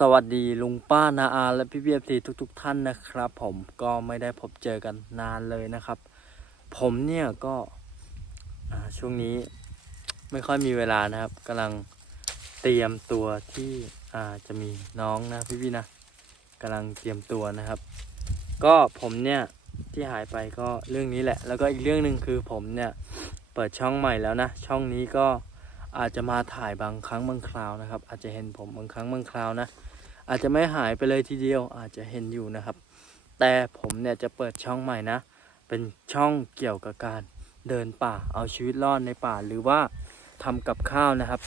สวัสดีลุงป้านาอาและพี่เบียทีทุก ๆ ท่านนะครับ ผมก็ไม่ได้พบเจอกันนานเลยนะครับ ผมเนี่ยก็ช่วงนี้ไม่ค่อยมีเวลานะครับกำลังเตรียมตัวที่จะมีน้องนะพี่พี่นะกำลังเตรียมตัวนะครับ ก็ผมเนี่ยที่หายไปก็เรื่องนี้แหละ แล้วก็อีกเรื่องหนึ่งคือผมเนี่ยเปิดช่องใหม่แล้วนะ ช่องนี้ก็อาจจะมาถ่ายบางครั้งบางคราวนะครับ อาจจะเห็นผมบางครั้งบางคราวนะ อาจจะไม่หายไปเลยทีเดียวอาจจะเห็นอยู่นะครับ แต่ผมเนี่ยจะเปิดช่องใหม่นะ เป็นช่องเกี่ยวกับการเดินป่าเอาชีวิตรอดในป่าหรือว่าทำกับข้าวนะครับ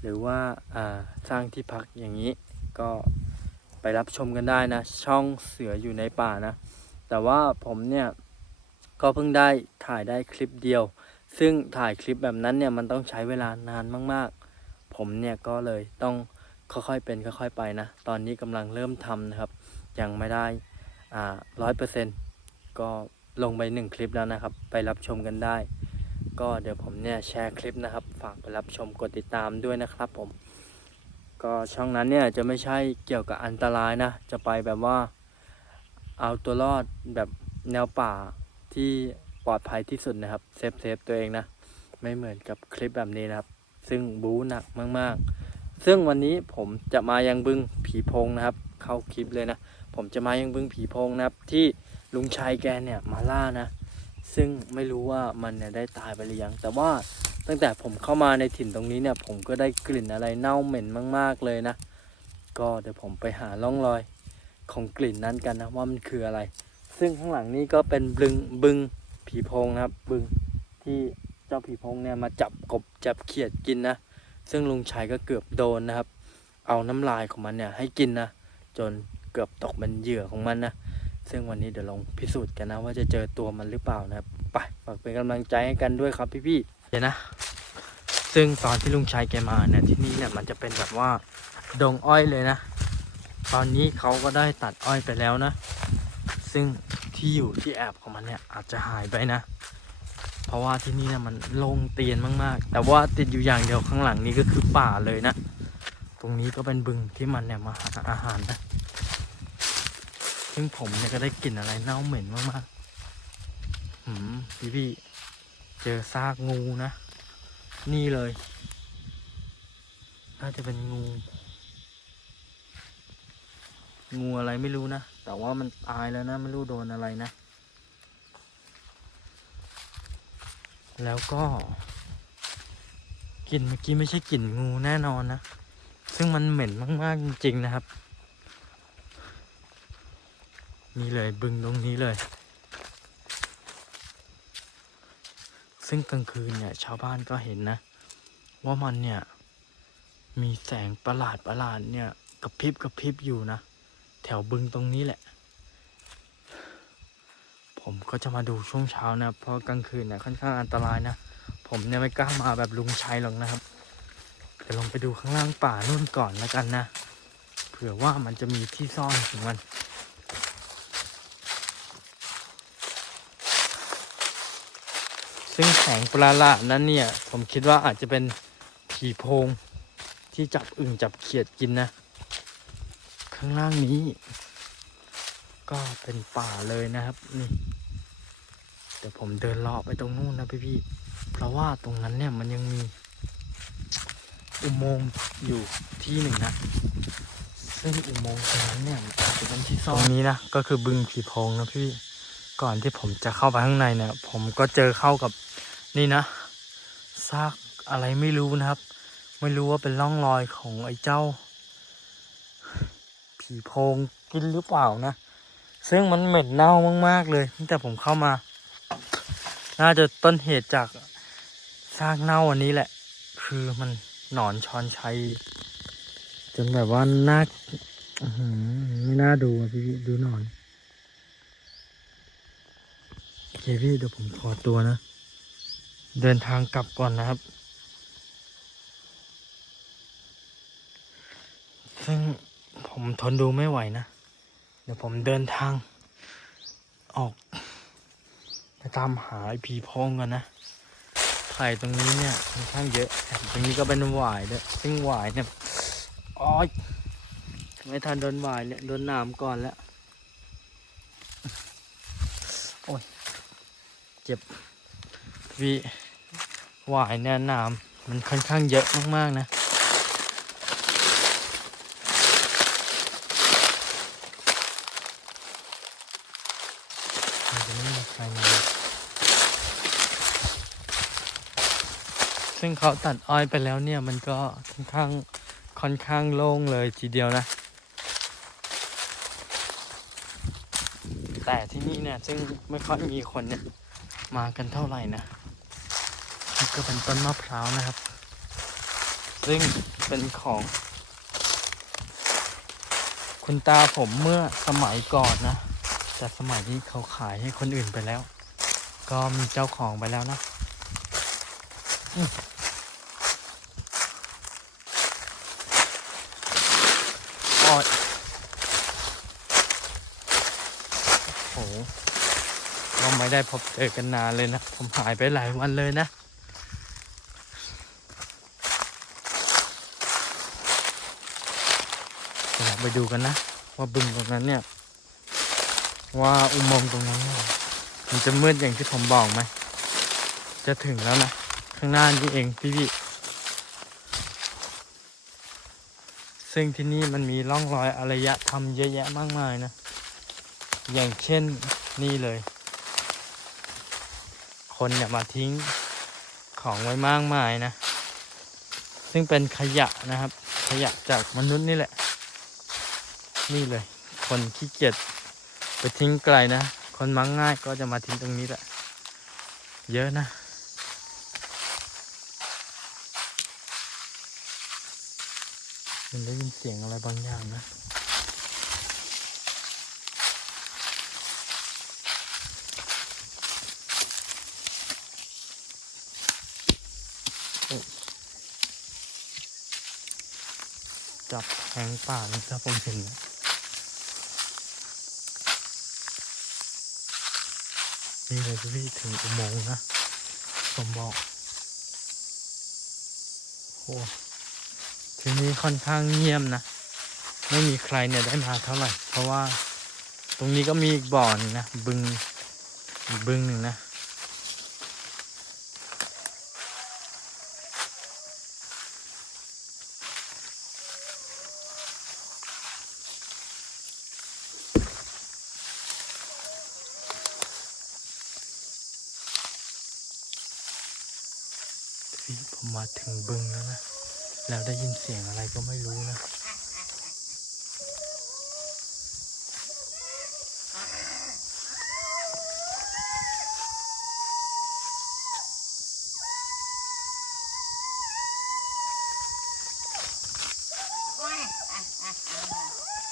หรือว่าอ่าสร้างที่พักอย่างนี้ก็ไปรับชมกันได้นะ ช่องเสืออยู่ในป่านะ แต่ว่าผมเนี่ยก็เพิ่งได้ถ่ายได้คลิปเดียว ซึ่งถ่ายคลิปแบบนั้นเนี่ยมันต้องใช้เวลานานมาก ๆ ผมเนี่ยก็เลยต้อง ค่อยๆเป็นค่อยๆไปนะ ตอนนี้กำลังเริ่มทำนะครับ ยังไม่ได้อ่าร้อยเปอร์เซ็นต์ก็ลงไปหนึ่งคลิปแล้วนะครับ ไปรับชมกันได้ ก็เดี๋ยวผมเนี่ยแชร์คลิปนะครับ ฝากไปรับชมกดติดตามด้วยนะครับผม ก็ช่องนั้นเนี่ยจะไม่ใช่เกี่ยวกับอันตรายนะ จะไปแบบว่าเอาตัวรอดแบบแนวป่าที่ปลอดภัยที่สุดนะครับ เซฟเซฟตัวเองนะ ไม่เหมือนกับคลิปแบบนี้นะครับ ซึ่งบู๊หนักมากๆ ซึ่งวันนี้ผมจะมายังบึงผีพงนะครับ เข้าคลิปเลยนะ ผมจะมายังบึงผีพงนะครับ ที่ลุงชัยแกเนี่ยมาล่านะ ซึ่งไม่รู้ว่ามันเนี่ยได้ตายไปหรือยัง แต่ว่าตั้งแต่ผมเข้ามาในถิ่นตรงนี้เนี่ย ผมก็ได้กลิ่นอะไรเน่าเหม็นมาก ๆเลยนะ ก็เดี๋ยวผมไปหาร่องรอยของกลิ่นนั้นกันนะว่ามันคืออะไร ซึ่งข้างหลังนี้ก็เป็นบึงบึงผีพงนะครับ บึงที่เจ้าผีพงเนี่ยมาจับกบจับเขียดกินนะ ซึ่งลุงชัยก็เกือบโดนนะครับ เอาน้ำลายของมันเนี่ยให้กินนะ จนเกือบตกเป็นเหยื่อของมันนะ ซึ่งวันนี้เดี๋ยวลองพิสูจน์กันนะ ว่าจะเจอตัวมันหรือเปล่านะครับ ไปฝากเป็นกำลังใจให้กันด้วยครับพี่ๆเดี๋ยวนะ ซึ่งตอนที่ลุงชัยแกมาเนี่ยที่นี่เนี่ยมันจะเป็นแบบว่าดงอ้อยเลยนะ ตอนนี้เขาก็ได้ตัดอ้อยไปแล้วนะ ซึ่งที่อยู่ที่แอบของมันเนี่ยอาจจะหายไปนะ ราะว่าที่นี่นี่ยมันโล่งเตียนมากๆ แต่ว่าติดอยู่อย่างเดียวข้างหลังนี้ก็คือป่าเลยนะ ตรงนี้ก็เป็นบึงที่มันเนี่ยมาหาอาหารนะ ซึ่งผมเนี่ยก็ได้กลิ่นอะไรเน่าเหม็นมากๆหืมพี่พี่ๆเจอซากงูนะ นี่เลย น่าจะเป็นงู งูอะไรไม่รู้นะ แต่ว่ามันตายแล้วนะ ไม่รู้โดนอะไรนะ แล้วก็กลิ่นเมื่อกี้ไม่ใช่กลิ่นงูแน่นอนนะ ซึ่งมันเหม็นมากๆจริงๆนะครับ นี่เลยบึงตรงนี้เลย ซึ่งกลางคืนเนี่ย ชาวบ้านก็เห็นนะ ว่ามันเนี่ย มีแสงประหลาดประหลาดเนี่ยกระพริบกระพริบอยู่นะ แถวบึงตรงนี้แหละ ผมก็จะมาดูช่วงเช้านะเพราะกลางคืนเนี่ยค่อนข้างอันตรายนะ ผมเนี่ยไม่กล้ามาแบบลุงชัยหรอกนะครับเดี๋ยวลงไปดูข้างล่างป่านู่นก่อนแล้วกันนะเผื่อว่ามันจะมีที่ซ่อนของมันซึ่งแสงประหลาดนั้นเนี่ย ผมคิดว่าอาจจะเป็นผีโพงที่จับอึ่งจับเขียดกินนะ ข้างล่างนี้ ก็เป็นป่าเลยนะครับนี่เดี๋ยวผมเดินเลาะไปตรงนู้นนะพี่ๆเพราะว่าตรงนั้นเนี่ยมันยังมีอุโมงค์อยู่ที่หนึ่งนะซึ่งอุโมงค์ตรงนั้นเนี่ยจะเป็นที่ซ่อนตรงนี้นะก็คือบึงผีโพงนะพี่ก่อนที่ผมจะเข้าไปข้างในเนี่ย ผมก็เจอเข้ากับนี่นะซากอะไรไม่รู้นะครับ ไม่รู้ว่าเป็นร่องรอยของไอ้เจ้า ผีโพงกินหรือเปล่านะ ซึ่งมันเหม็นเน่ามาก ๆ เลยตั้งแต่ผมเข้ามา น่าจะต้นเหตุจากซากเน่าอันนี้แหละ คือมันหนอนช้อนชัยจนแบบว่าน่าหือไม่น่าดูพี่ดูหนอนโอเคพี่เดี๋ยวผมขอตัวนะ เดินทางกลับก่อนนะครับ ซึ่งผมทนดูไม่ไหวนะ ดี๋ยวผมเดินทาง ออก ไปตามหาไอผีพองกันนะไข่ตรงนี้เนี่ยค่อนข้างเยอะ ตรงนี้ก็เป็นหวายด้วยซึ่งหวายเนี่ยอ้อยไม่ทันโดนหวายเนี่ยโดนหนามก่อนแล้ว โอ้ย เจ็บพี่หวายเนี่ยหนามมันค่อนข้างเยอะมากๆนะ มันจะไม่มีใครมาซึ่งเขาตัดอ้อยไปแล้วเนี่ยมันก็ค่อนข้างค่อนข้างโล่งเลยทีเดียวนะ แต่ที่นี่เนี่ยซึ่งไม่ค่อยมีคนเนี่ยมากันเท่าไหร่นะนี่ก็เป็นต้นมะพร้าวนะครับ ซึ่งเป็นของ คุณตาผมเมื่อสมัยก่อนนะ แต่สมัยนี้เขาขายให้คนอื่นไปแล้ว ก็มีเจ้าของไปแล้วนะอืมโอ้โอ้โหก็ไม่ได้พบเจอกันนานเลยนะ ผมหายไปหลายวันเลยนะเราไปดูกันนะ ว่าบึงตรงนั้นเนี่ย ว่าอุโมงค์ตรงนั้นมันจะมืดอย่างที่ผมบอกไหม จะถึงแล้วนะ ข้างหน้านี่เองพี่พี่ซึ่งที่นี่มันมีร่องรอยอารยธรรมเยอะแยะมากมายนะ อย่างเช่นนี่เลย คนเนี่ยมาทิ้งของไว้มากมายนะ ซึ่งเป็นขยะนะครับ ขยะจากมนุษย์นี่แหละ นี่เลย คนขี้เกียจ ไปทิ้งไกลนะ คนมักง่ายก็จะมาทิ้งตรงนี้แหละ เยอะนะมันได้ยินเสียงอะไรบางอย่างนะ จับแทงป่าเลยถ้าผมเห็นนะ นี่เลยพี่ถึงอุโมงค์นะผมบอกโอ้ที่นี้ค่อนข้างเงียบนะ ไม่มีใครเนี่ยได้มาเท่าไหร่ เพราะว่าตรงนี้ก็มีอีกบ่อนนะ บึงบึงหนึ่งนะ มาถึงบึงแล้วนะ แล้วได้ยินเสียงอะไรก็ไม่รู้นะ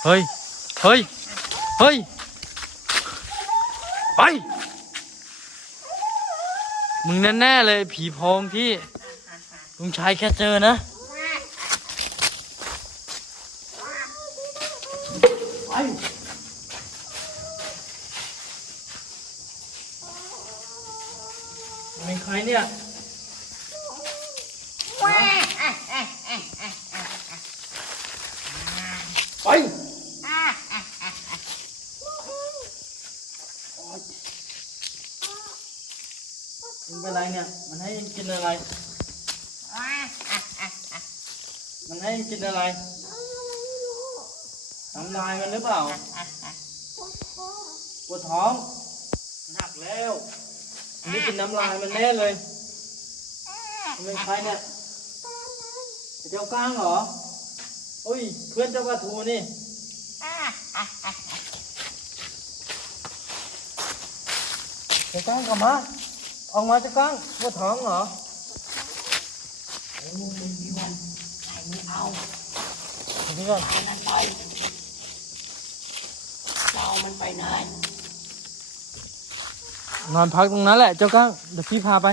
เฮ้ย เฮ้ย เฮ้ย ไป มึงแน่ๆเลยผีโพงที่ ลุงชายแค่เจอนะ ไป เป็นใครเนี่ย ไป มึงเป็นไรเนี่ย มันให้ยังกินอะไร มันให้ยังกินอะไรน้ำลายมันหรือเปล่าปวดท้องหนักแล้วมั นได้กินน้ำลายมันแน่เลยมันเป็นใครเนี่ยไอ้เจ้าก้างเหรออุ้ย เพื่อนเจ้าปลาทูนี่เจ้าก้างกลับมาออกมาเจ้าก้างปวดท้องเหรอโอ้ไม่มีวันใครไม่เอาเดี๋ยวนี้ก่อนพามันไปเรามันไปไหน นอนพักตรงนั้นแหละเจ้าก้างเดี๋ยวพี่พาไป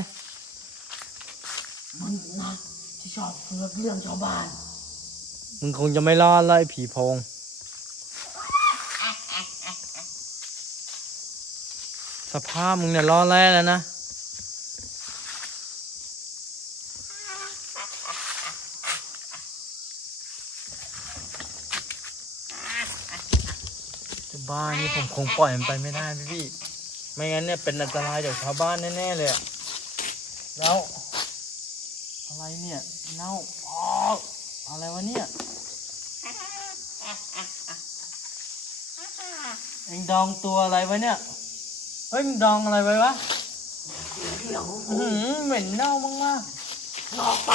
มึงนะที่ชอบเสือกเรื่องชาวบ้าน มึงคงจะไม่รอดเลยผีโพง สภาพมึงเนี่ยล้อแร่แล้วนะอจะบ้านี่ผมคงปล่อยมันไปไม่ได้พี่พี่ ไม่งั้นเนี่ยเป็นอันตรายจากชาวบ้านแน่ๆเลยอะแล้ว อะไรเนี่ยเน่าอ๋ออะไรวะเนี่ยเอ็งดองตัวอะไรไว้เนี่ย เฮ้ยมึงดองอะไรไว้วะเดี๋ยวอื้อหือเหม็นเน่ามากออกไป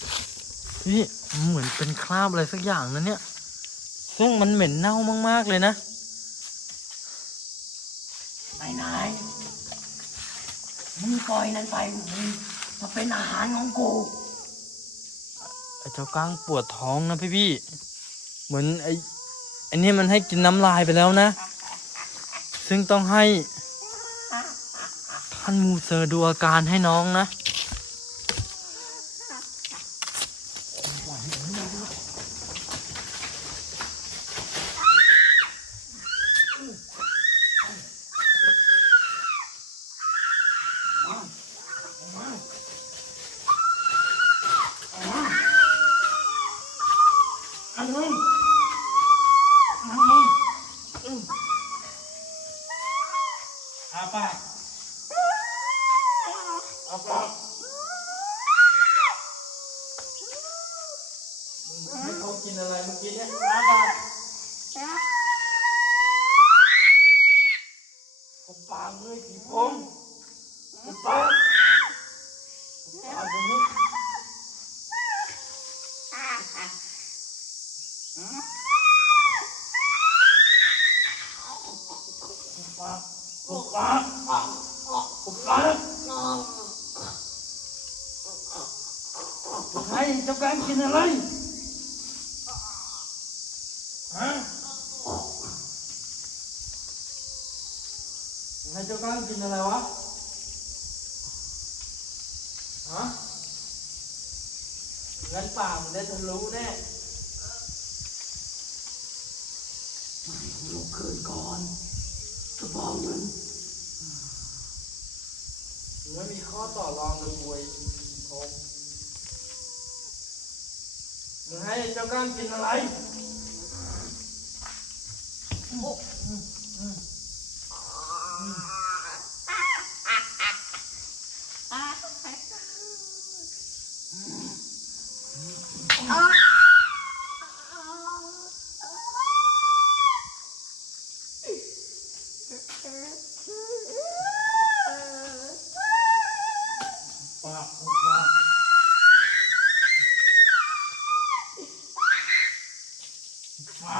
ๆพี่มันเหมือนเป็นคราบอะไรสักอย่างนะเนี่ย ซึ่งมันเหม็นเน่ามากๆเลยนะ ไหนไหนมึง ปล่อยนั่นไปมึงมาเป็นอาหารของกูไอ้เจ้าก้างปวดท้องนะพี่พี่เหมือนไอ้ไอ้นี่มันให้กินน้ำลายไปแล้วนะ ซึ่งต้องให้ ท่านมูเซอร์ดูอาการให้น้องนะ อันนึง อาปากอาปากมึงให้เขากินอะไรเมื่อกี้เนี่ยอาปากผมปากเลยผีพงผมปากผมปากตรงนี้ ปากปุกปากปุกปากให้เจ้าแกงกินอะไรฮะให้เจ้าแกงกินอะไรวะ ฮะงั้นปากมันได้ทะลุแน่ลุกขึ้นก่อนจะบอกมึงมึงไม่มีข้อต่อรองเลยบวยทงมึงให้เจ้าก้างกินอะไรปากป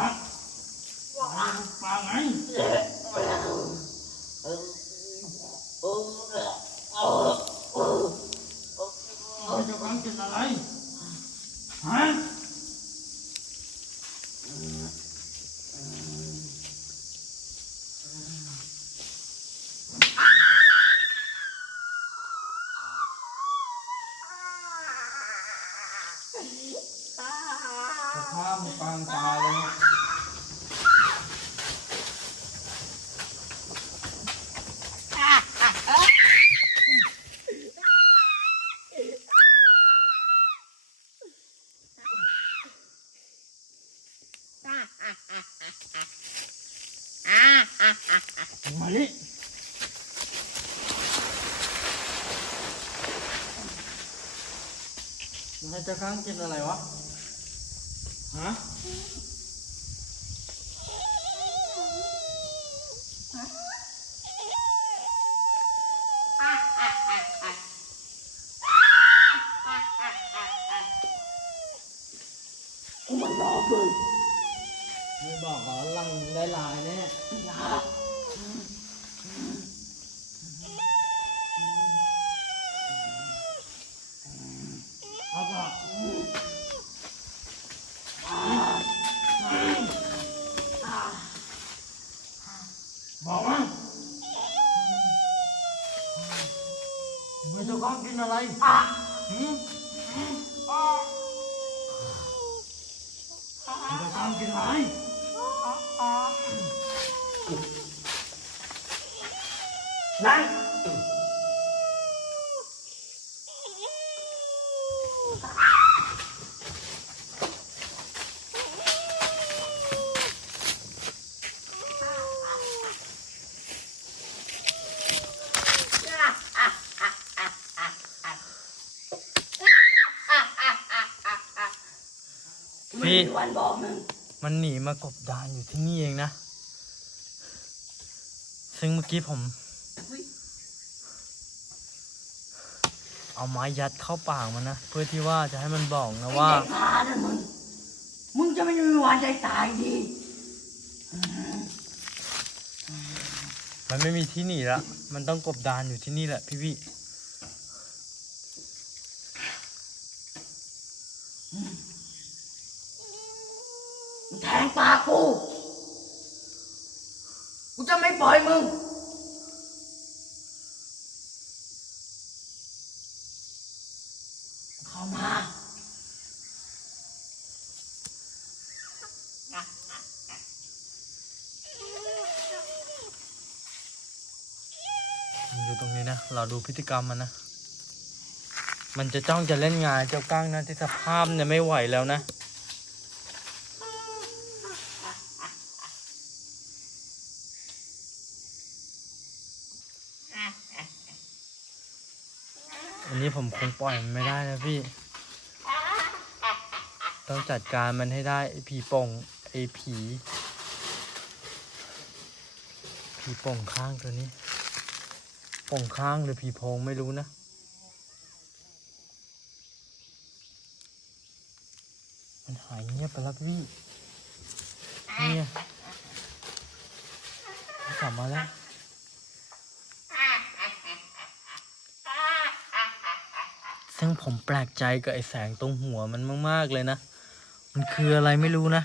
ากปากปากไงให้เจ้าก้างกินอะไร ฮะ สภาพมึงปางตายเลยเนี่ย มึงมาดิมึงให้เจ้าข้างกินอะไรวะ ฮะ องกินอะไรหืมไม่จะก้องกินอะไรนั่น พี่ ไม่มีวันบอกมึงมันหนีมากบดานอยู่ที่นี่เองนะ ซึ่งเมื่อกี้ผมอุ๊ยเอาไม้ยัดเข้าปากมันนะ เพื่อที่ว่าจะให้มันบอกนะไอ้ว่าเด็กหานั่นมึงมึงจะไม่มีวันได้ตายดีมันไม่มีที่หนีละ มันต้องกบดานอยู่ที่นี่แหละพี่พี่ มึงแทง ปากกู กูจะไม่ปล่อยมึง เข้ามาอยู่ตรงนี้นะ เราดูพฤติกรรมมันนะ มันจะจ้องจะเล่นงานเจ้าก้างนะที่สภาพเนี่ยไม่ไหวแล้วนะ อันนี้ผม คงปล่อยมันไม่ได้นะพี่ ต้องจัดการมันให้ได้ไอผีป่งไอ้ผีผีป่งข้างตัวนี้ป่งข้างหรือผีโพงไม่รู้นะมันหายเงียบไปแล้วพี่เนี่ยมันกลับมาแล้ว ซึ่ง ผมแปลกใจกับไอ้แสงตรงหัวมันมาก ๆ เลยนะ มันคืออะไรไม่รู้นะ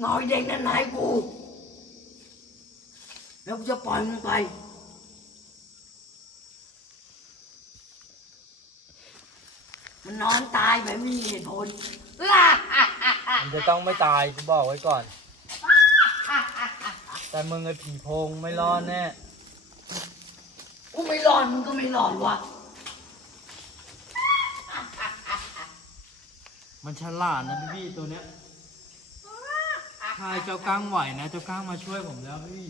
หงอยเด็กนั่นไหนกู แล้วกูจะปล่อยมึงไป มันนอนตายแบบไม่มีเหตุผลล่ะมันจะต้องไม่ตายกูบอกไว้ก่อน แต่มึงไอ้ผีโพงไม่รอดแน่กูไม่รอดมึงก็ไม่รอดวะมันฉลาดนะพี่พี่ตัวเนี้ยถ้าไอ้เจ้าก้างไหวนะเจ้าก้างมาช่วยผมแล้วพี่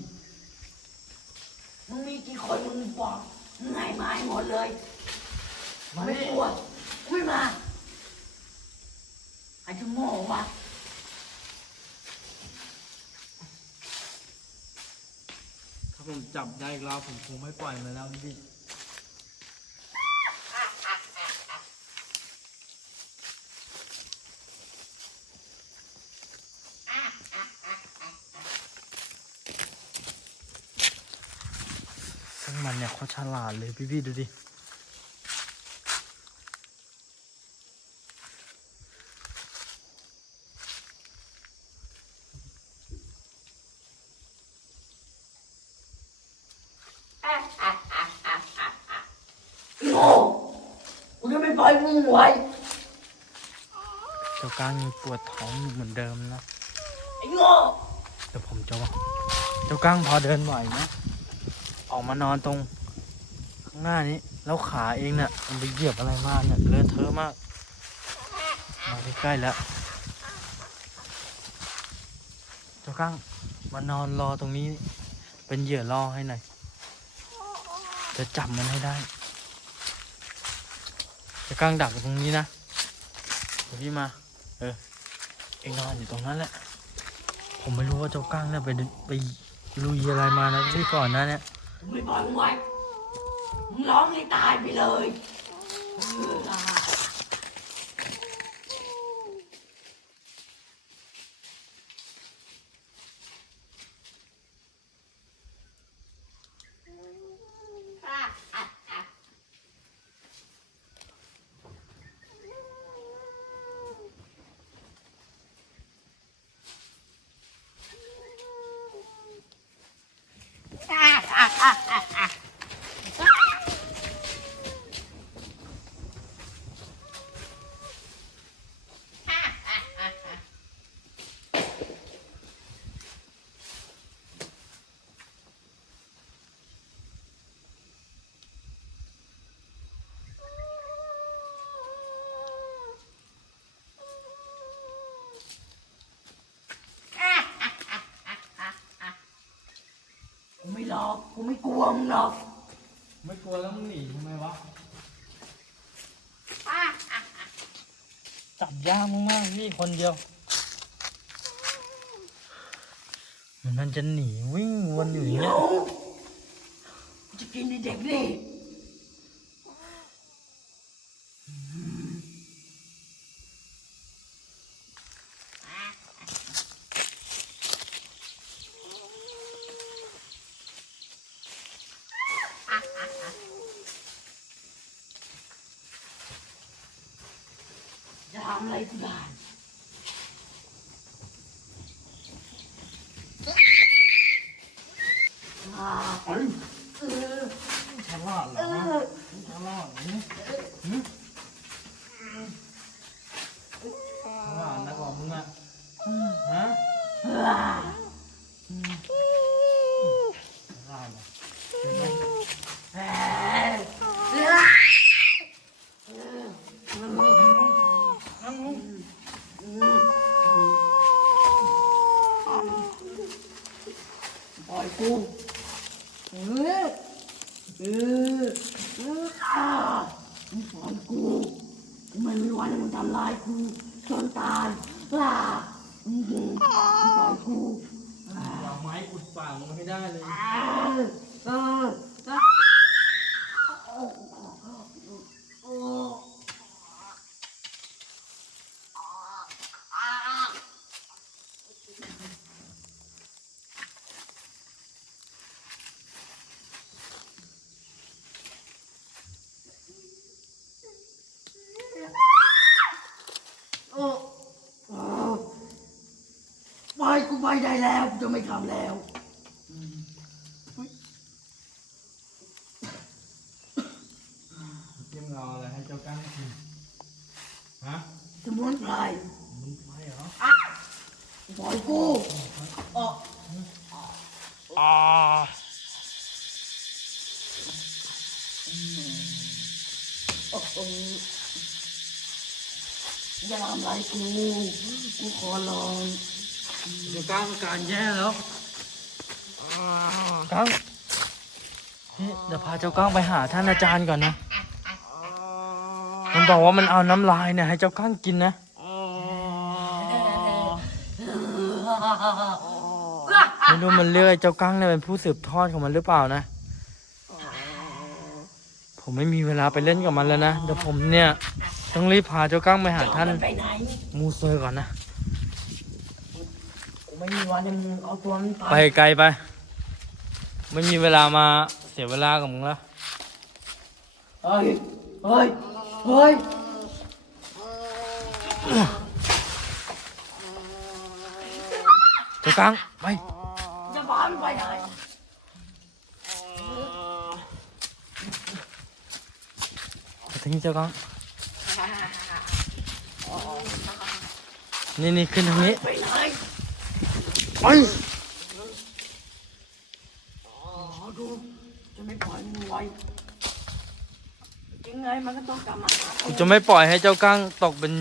มึงมีกี่คนมึงบอกมึงให้มาให้หมดเลยมาไม่ดิกลัวกูไม่มาไอ้ชั่วโง่วะ ถ้า ผมจับได้อีกรอบผมคงไม่ปล่อยมันแล้วพี่ซึ่งมันเนี่ยเขาฉลาดเลยพี่พี่ๆดูดิ ไอ้โง่กูจะไม่ปล่อยมึงไว้ เจ้า ก้างยังปวดท้องอยู่เหมือนเดิมนะไอ้โง่เดี๋ยวผมจะว่าเจ้าก้างพอเดินไหวนะออกมานอนตรงข้างหน้านี้ แล้วขาเองเนี่ยมันไปเหยียบอะไรมาเนี่ยเลอะเทอะมาก มาใกล้ๆแล้ว เจ้าก้างมานอนรอตรงนี้ เป็นเหยื่อล่อให้หน่อย จะจับมันให้ได้เจ้าก้างดักอยู่ตรงนี้นะเดี๋ยวพี่มาเออ เองนอนอยู่ตรงนั้นแหละ ผมไม่รู้ว่าเจ้าก้างเนี่ยไปไปลุยอะไรมานะที่ก่อนหนะเนี่ย ไม่บอกมึงไว้มึงร้องให้ตายไปเลยเออ กูไม่หล อกกูไม่กลัวมึงหรอกไม่กลัวแล้วมึงหนีทำไมวะจับยากมากๆพี่คนเดียวเหมือนมันจะหนีวิ่งวนอยู่อย่างเดี๋เงี้ยยวจะกินไอ้เด็กนี่ จะทำอะไรกูได้อ่าเออ ฉลาดเหร เอ อฮะ อ ฉลาดเหรอเนี่ยหึฉลาดนะบอกมึงอะฮะฉลาดเหรอ ปล่อยกูเออเออเอออ่ามึงปล่อยกูกูไม่มีวันให้มึงทำร้ายกูจนตายล่าอืมมึงปล่อยกู เอาไม้อุดปากมึงไม่ได้เลย เออเออเออโอ้ โอ้โอ้ ไปกูไปได้แล้วกูจะไม่ทำแล้วเตรียมรออะไรให้เจ้าก้างกินฮะสมุนไพรมึงไปเหรอปล่อยกูอ๋ออ่าโอ้โหอย่าทำอะไรกู กูขอร้องเจ้า ก้างอาการแย่แล้วก้างนี่เดี๋ยวพาเจ้าก้างไปหาท่านอาจารย์ก่อนนะ มันบอกว่ามันเอาน้ำลายเนี่ยให้เจ้าก้างกินนะ ไม่รู้มันเลือกไอ้เจ้าก้างเนี่ยเป็นผู้สืบทอดของมันหรือเปล่านะ ผมไม่มีเวลาไปเล่นกับมันแล้วนะ เดี๋ยวผมเนี่ยต้องรีบพาเจ้าก้างไปหาท่านมันไปไหนมูเซอร์ก่อนนะกู ไม่มีวันให้มึงเอาตัวมันไปไปไกลไป ไม่มีเวลามาเสียเวลากับมึงแล้ว เฮ้ยเฮ้ยเฮ้ยเจ้าก้างไป จะพามันไปไหนไปทิ้งเจ้าก้างนี่นี่ขึ้นทางนี้ ไปไหน ไปอ๋อดูจะไม่ปล่อยมึงไว้ยังไงมันก็ต้องกลับมาหากูจะไม่ปล่อยให้เจ้าก้างตกเป็น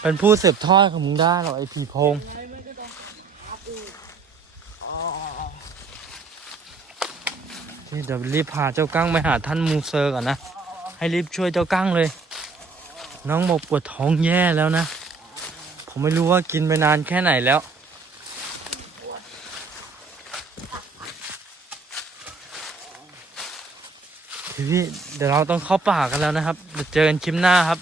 เป็นผู้สืบทอดของมึงได้หรอกไอ้ผีโพงยังไงมันก็ต้องหากูอ๋อนี่เดี๋ยวรีบพาเจ้าก้างไปหาท่านมูเซอร์ก่อนนะ ให้รีบช่วยเจ้าก้างเลย น้องบอกปวดท้องแย่แล้วนะ ผมไม่รู้ว่ากินไปนานแค่ไหนแล้วพี่พี่เดี๋ยวเราต้องเข้าป่ากันแล้วนะครับเดี๋ยวเจอกันคลิปหน้าครับ